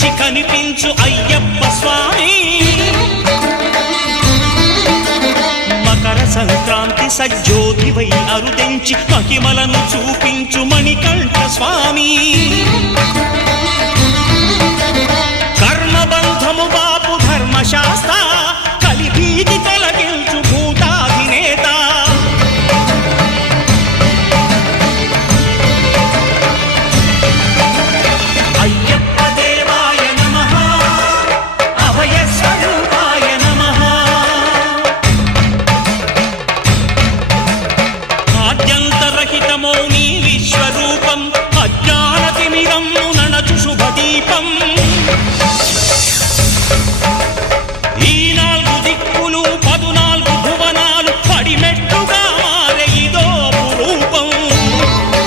మించి కనిపించు అయ్యప్ప స్వామి మకర సంక్రాంతి సజ్జోతివై అరుదెంచి మహిమలను చూపించు మణికంఠ స్వామి